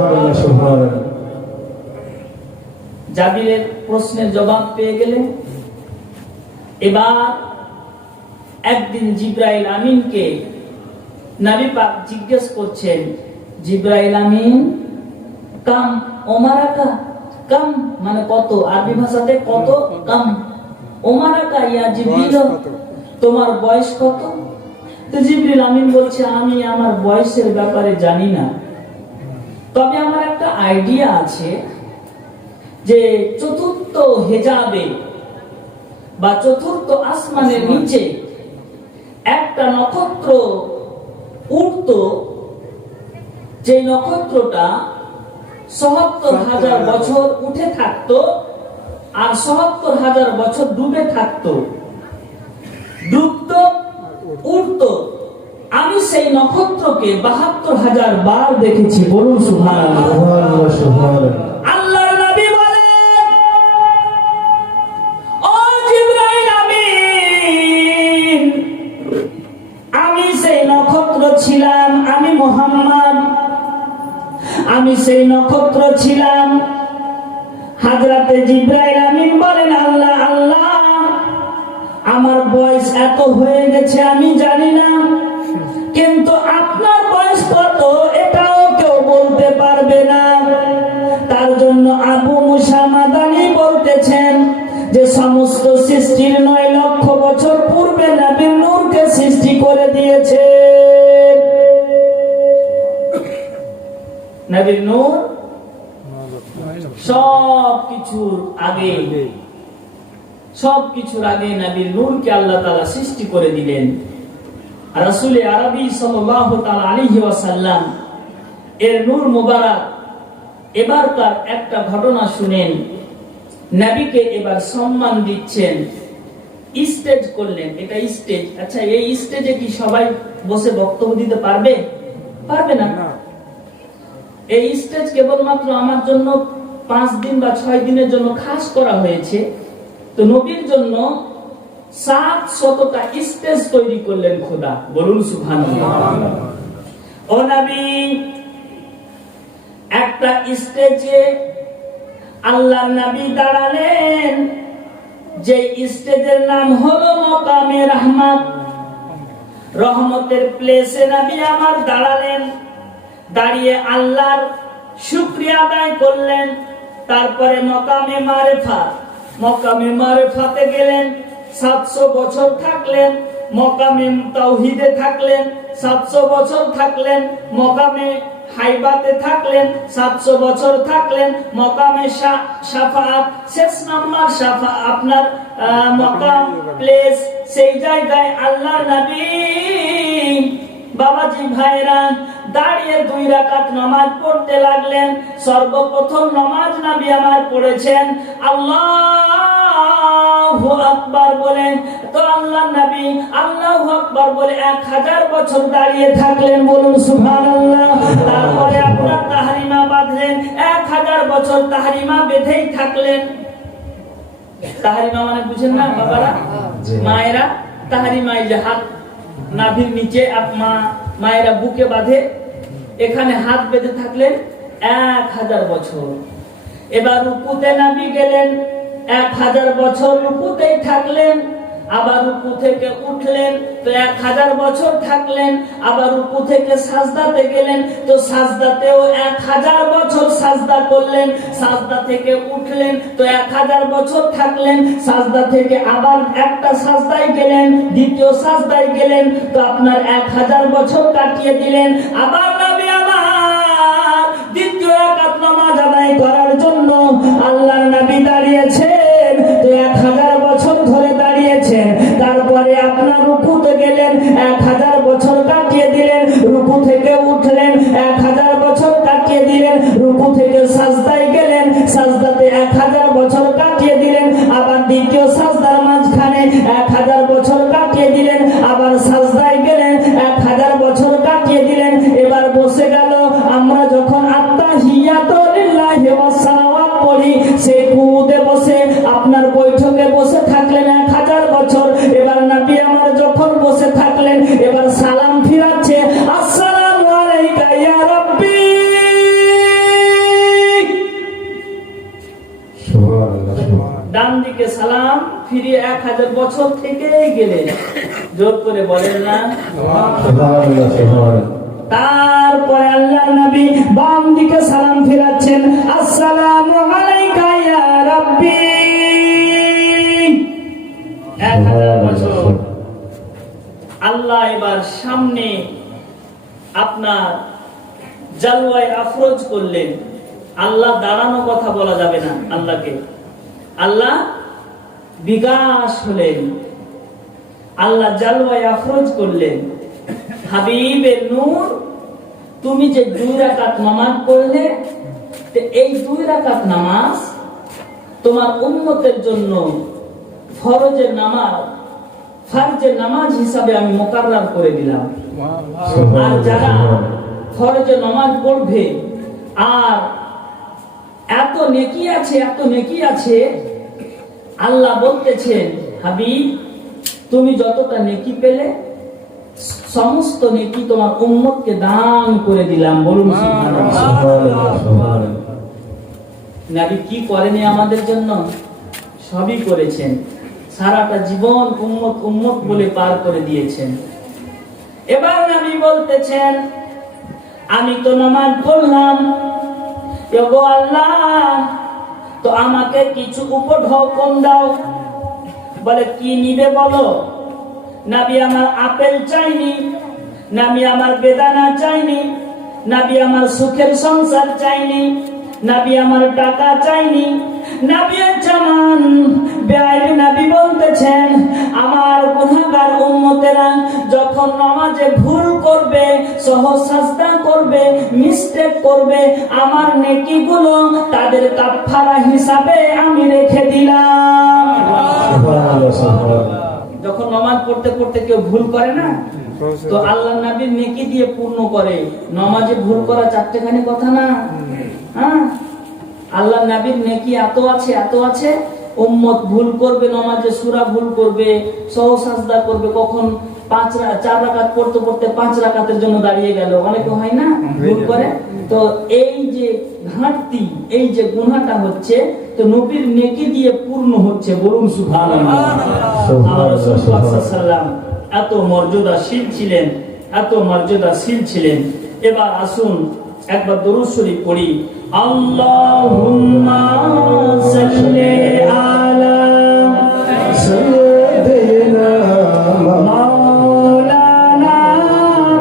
সুবহানাল্লাহ সুবহানাল্লাহ। জাবিরের প্রশ্নের জবাব পেয়ে গেলেন। এবার একদিন জিবরাইল আমিনকে নবী পাক জিজ্ঞেস করছেন, জিবরাইল আমিন, কাম ওমারাকা, কাম মানে কত, আরবি ভাষাতে কত, কাম ওমারাকা ইয়া জিবরিল, তোমার বয়স কত? তো জিবরিল আমিন বলছে, আমি আমার বয়সের ব্যাপারে জানি না, তবে আমার একটা আইডিয়া আছে যে চতুর্থ হেজাবে বা চতুর্থ আসমানের নিচে একটা নক্ষত্র উঠতো, যে নক্ষত্রটা ৭৭,০০০ বছর উঠে থাকতো আর ৭৭,০০০ বছর ডুবে থাকতো, ডুবতো উঠতো। আমি সেই নক্ষত্রকে ৭২,০০০ বার দেখেছি। বলুন সুবহানাল্লাহ সুবহানাল্লাহ সুবহানাল্লাহ। আল্লাহর নবী বলেন, ও জিবরাইল আমিন, আমি সেই নক্ষত্র ছিলাম, আমি মুহাম্মদ, আমি সেই নক্ষত্র ছিলাম। হযরতে জিবরাইল আমিন বলেন, আল্লাহ আল্লাহ, আমার বয়স এত হয়ে গেছে আমি জানি না, কিন্তু আপনার বয়স কত এটাও কেউ বলতে পারবে না। তার জন্য আবু মুসা মাদানী বলতেছেন যে সমস্ত সৃষ্টির ৯ লক্ষ বছর পূর্বে নবীর নূরকে সৃষ্টি করে দিয়েছে। নবীর নূর সবকিছুর আগে নবীর নূরকে আল্লাহ তাআলা সৃষ্টি করে দিলেন। রাসূল আরবী সাল্লাল্লাহু তাআলা আলাইহি ওয়াসাল্লাম এর নূর মোবারক। এবারকার একটা ঘটনা শুনেন। নবীকে এবার সম্মান দিচ্ছেন, স্টেজ করলেন। এটা স্টেজ। আচ্ছা, এই স্টেজে কি সবাই বসে বক্তব্য দিতে পারবে? পারবে না। এই স্টেজ কেবলমাত্র আমার জন্য 5 দিন বা 6 দিনের জন্য খাস করা হয়েছে। তো নবীর জন্য 700টা স্টেজ তৈরি করলেন খোদা। বলুন সুবহানাল্লাহ। ও নবী, একটা স্টেজে আল্লাহর নবী দাঁড়ালেন, যে স্টেজের নাম হলো মাকামে রহমত। রহমতের প্লেসে নবী আমার দাঁড়ালেন, দাঁড়িয়ে আল্লাহর শুকরিয়া আদায় করলেন। তারপরে মাকামে মারিফাতে গেলেন, 700 বছর থাকলেন। মাকামে তাওহীদে থাকলেন, 700 বছর থাকলেন। মাকামে হাইবাতে থাকলেন, 700 বছর থাকলেন। মাকামে শাফাআত, শেষ নাম্বার শাফা আপনার মাকাম প্লেস, সেই জায়গায় আল্লাহর নবী বাবাজি ভাইরা দাঁড়িয়ে 2 রাকাত নামাজ পড়তে লাগলেন। সর্বপ্রথম নামাজ নবী আমার পড়েছেন আল্লাহু আকবার বলে। তো আল্লাহর নবী আল্লাহু আকবার বলে 1000 বছর দাঁড়িয়ে থাকলেন। বলুন সুবহানাল্লাহ। তারপরে আপনার তাহরিমা বাঁধলেন, 1000 বছর তাহরিমা বেঁধেই থাকলেন। তাহরিমা মানে বুঝেন না বাবারা, মায়েরা? তাহরিমা এই যে হাত নাভির নিচে মায়েরা বুকে বাঁধে, এখানে হাত বেঁধে থাকলেন 1000 বছর। এবার রুকুতে নবী গেলেন, 1000 বছর রুকুতেই থাকলেন। আবার রুকু থেকে উঠলেন, তো 1000 বছর থাকলেন। আবার রুকু থেকে সাজদাতে গেলেন, তো সাজদাতেও 1000 বছর সাজদা করলেন। সাজদা থেকে উঠলেন, তো 1000 বছর থাকলেন। সাজদা থেকে আবার একটা সাজদায় গেলেন, দ্বিতীয় সাজদায় গেলেন, তো আপনার 1000 বছর কাটিয়ে দিলেন। আবার নবী আমার দ্বিতীয় রাকাত নামাজ আদায় করার জন্য আল্লাহর নবী দাঁড়িয়েছেন, তো 1000 বছর ধরে দাঁড়িয়েছেন। তারপরে আপনার রুকুতে গেলেন, 1000 বছর কাটিয়ে দিলেন। রুকু থেকে উঠলেন, 1000 বছর কাটিয়ে দিলেন। রুকু থেকে সাজদায় গেলেন, সাজদাতে 1000 বছর কাটিয়ে দিলেন। আবার দ্বিতীয় সাজদার মাঝখানে 1000 বছর কাটিয়ে দিলেন। আবার সাজদায় গেলেন, 1000 বছর কাটিয়ে দিলেন। এবার বসে গেল। আমরা যখন আত্তাহিয়াতু লিল্লাহি ওয়াস সালাওয়াত পড়ি, দিকে সালাম ফিরিয়ে 1000 বছর থেকে গেলেন। জোর করে বলেন না সুবহানাল্লাহ সুবহানাল্লাহ। তারপরে আল্লাহ নবী বাম দিকে সালাম ফিরাচ্ছেন, আসসালামু আলাইকা ইয়া রাব্বি। 1000 বছর আল্লাহ এবার সামনে আপনার জালওয়ায় আফরোজ করলেন। আল্লাহ দাঁড়ানো কথা বলা যাবে না, আল্লাহকে আল্লাহ বিকাশ হলেন, আল্লাহ জালওয়ায় আফরোজ করলেন। হাবিবের নূর, তুমি যে 2 রাকাত নামাজ পড়লে, এই 2 রাকাত নামাজ তোমার উম্মতের জন্য ফরজের নামাজ, ফরজের নামাজ হিসাবে আমি মুকাররার করে দিলাম। আর যারা ফরজের নামাজ পড়বে আর এত নেকি আছে, এত নেকি আছে, আল্লাহ বলতেছেন হাবিব তুমি যতটা নেকি পেলে সমস্ত নেকি তোমার উম্মতকে দান করে দিলাম। বলুন সুবহানাল্লাহ। সুবহানাল্লাহ সুবহানাল্লাহ। নবী কি করেনি আমাদের জন্য? সবই করেছেন। সারাটা জীবন উম্মত উম্মত বলে পার করে দিয়েছেন। এবার নবী বলতেছেন আমি তো নামাজ পড়লাম, ওগো আল্লাহ তো আমাকে কিছু উপঢৌকন দাও। বলে কি নিবে বলো? নবী আমার আপেল চাইনি, নবী আমার বেদানা চাইনি, নবী আমার সুখের সংসার চাইনি, নবী আমার টাকা চাইনি, নবী জামান বেআইবি নবী বলতেছেন আমার গুনাহগার উম্মতেরা যখন নামাজে ভুল করবে, সহজ সাজদা করবে, মিস্টেক করবে, আমার নেকিগুলো তাদের কাফারা হিসাবে আমি রেখে দিলাম। সুবহানাল্লাহ সুবহানাল্লাহ। যখন নামাজ পড়তে পড়তে কেউ ভুল করে না, তো আল্লাহ নবীর নেকি দিয়ে পূর্ণ করে। নামাজে ভুল করা 4টেখানি কথা না। হ্যাঁ, আল্লাহ নবীর নেকি এত আছে, এত আছে। উম্মত ভুল করবে, নামাজে সূরা ভুল করবে, সহজ সাজদা করবে, কখন 4 রাকাত পড়তে পড়তে 5 রাকাতের জন্য দাঁড়িয়ে গেল, অনেকে হয় না ভুল করে। তো এই যে ঘাটতি, এই যে গুনাহটা হচ্ছে, তো নবীর নেকি দিয়ে পূর্ণ হচ্ছে। বলুন সুবহানাল্লাহ। আমার রাসূল পাক সাল্লাল্লাহু আলাইহি ওয়াসাল্লাম এত মর্যাদাশীল ছিলেন, এত মর্যাদাশীল ছিলেন। এবার আসুন একবার দরুদ শরীফ পড়ি। আল্লাহুম্মা সাল্লি আলা সাইয়্যিদিনা মাওলানা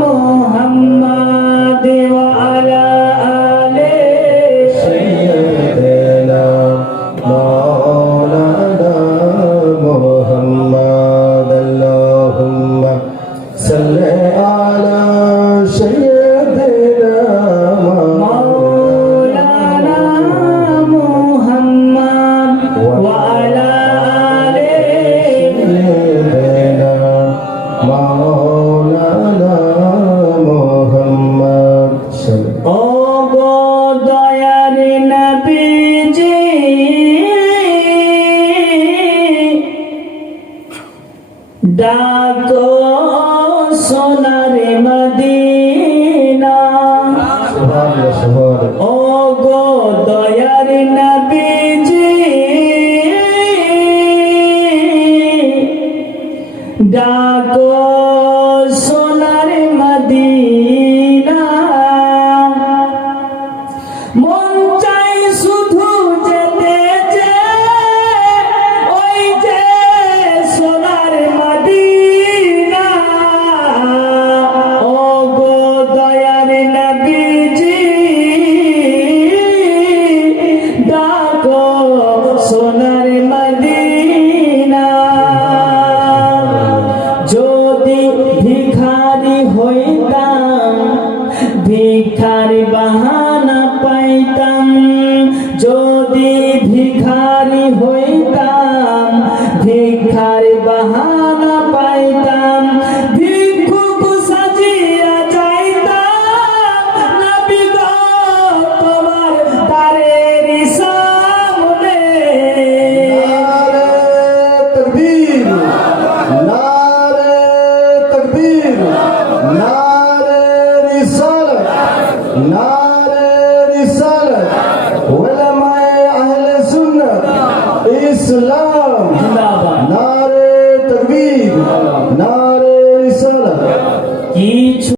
মুহাম্মাদ ওয়া আলা আলি সাইয়্যিদিনা মাওলানা মুহাম্মাদ। আল্লাহুম্মা সাল্লি আলা সাইয়্যিদিনা মাওলানা মুহাম্মাদ ওয়া আলা আলি সাইয়্যিদিনা মাওলানা মুহাম্মাদ। ও গো দয়ার নবীজি ডাকো সোনার মদিনা। সুবহানাল্লাহ সুবহানাল্লাহ। ও গো দয়ার নবীজি ডাকো সোনার মদিনা। মন চাই শুধু যেতে যে ওই যে সোনার মদিনা। ও গো দয়ার নবীজি ডাকো সোনার মদিনা। যদি ভিখারি হইতাম, ভিখারি বাহানা পাইতাম, इस्लाम जिंदाबाद नारे तकबीर नारे रिसालत কিছু